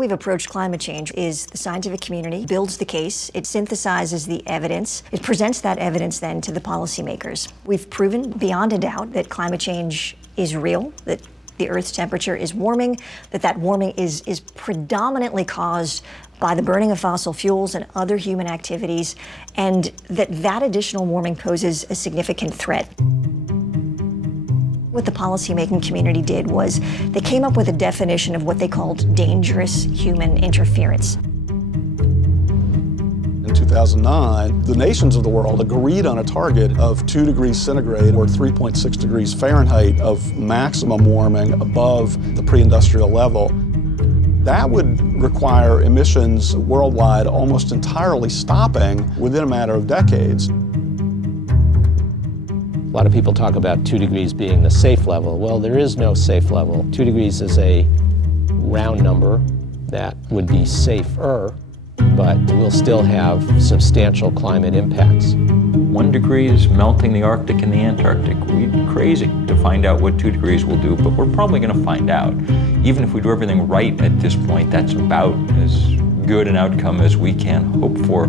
we've approached climate change is the scientific community builds the case, it synthesizes the evidence, it presents that evidence then to the policymakers. We've proven beyond a doubt that climate change is real, that the Earth's temperature is warming, that warming is predominantly caused by the burning of fossil fuels and other human activities, and that additional warming poses a significant threat. What the policymaking community did was they came up with a definition of what they called dangerous human interference. In 2009, the nations of the world agreed on a target of 2 degrees centigrade or 3.6 degrees Fahrenheit of maximum warming above the pre-industrial level. That would require emissions worldwide almost entirely stopping within a matter of decades. A lot of people talk about 2 degrees being the safe level. Well, there is no safe level. 2 degrees is a round number that would be safer, but we'll still have substantial climate impacts. 1 degree is melting the Arctic and the Antarctic. We'd be crazy to find out what 2 degrees will do, but we're probably going to find out. Even if we do everything right at this point, that's about as good an outcome as we can hope for.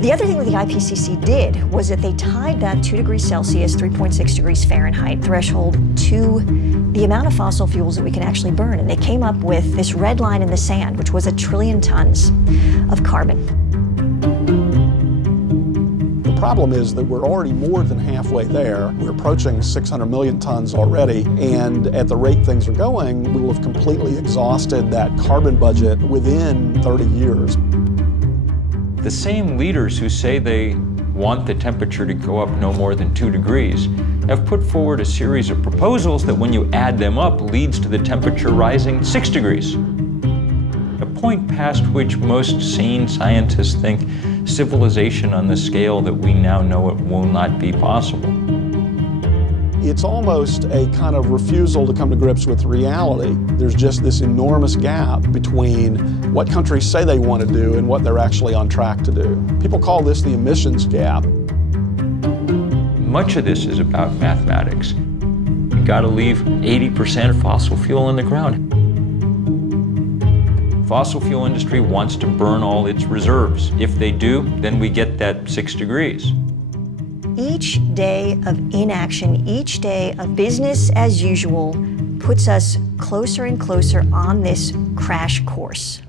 The other thing that the IPCC did was that they tied that 2 degrees Celsius, 3.6 degrees Fahrenheit threshold to the amount of fossil fuels that we can actually burn. And they came up with this red line in the sand, which was 1 trillion tons of carbon. The problem is that we're already more than halfway there. We're approaching 600 million tons already, and at the rate things are going, we will have completely exhausted that carbon budget within 30 years. The same leaders who say they want the temperature to go up no more than 2 degrees have put forward a series of proposals that when you add them up leads to the temperature rising 6 degrees. A point past which most sane scientists think civilization on the scale that we now know it will not be possible. It's almost a kind of refusal to come to grips with reality. There's just this enormous gap between what countries say they want to do and what they're actually on track to do. People call this the emissions gap. Much of this is about mathematics. You got to leave 80% of fossil fuel in the ground. Fossil fuel industry wants to burn all its reserves. If they do, then we get that 6 degrees. Each day of inaction, each day of business as usual puts us closer and closer on this crash course.